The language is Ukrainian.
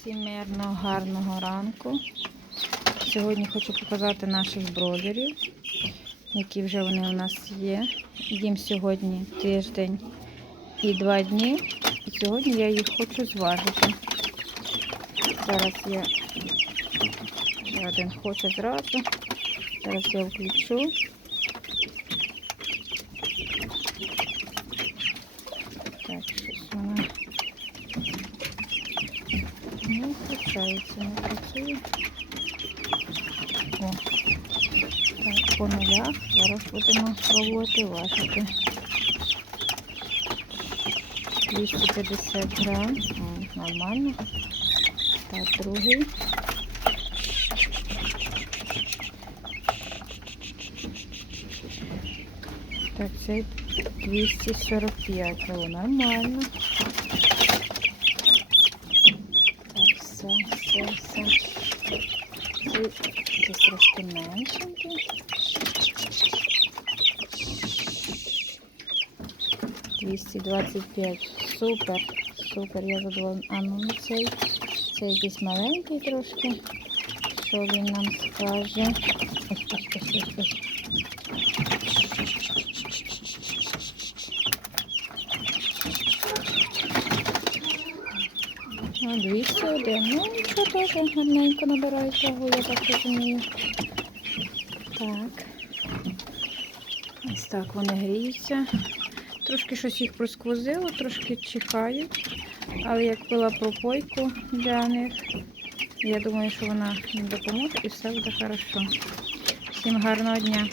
Всім мирного, гарного ранку. Сьогодні хочу показати наших бродерів, які вже вони у нас є. Їм сьогодні тиждень і два дні. І сьогодні я їх хочу зважити. Зараз я ще один хоче зразу. Зараз я включу. Так, щось вона не включається, не працює. О, так, по нулях. Зараз будемо пробувати важити. 250 грам. М, Нормально. Так, другий. Так, цей 245. О, нормально. Десь трошки меншенький. 225. Супер, супер, я задоволена. А ну цей, цей якийсь маленький трошки. Що він нам скаже? Ось, ось, ось. А, 201. Ну, нічого теж гарненько набирає того, я так розумію. Так. Ось так вони гріються. Трошки щось їх просквозило, трошки чихають. Але як пила пропойку для них, я думаю, що вона їм допоможе і все буде хорошо. Всім гарного дня!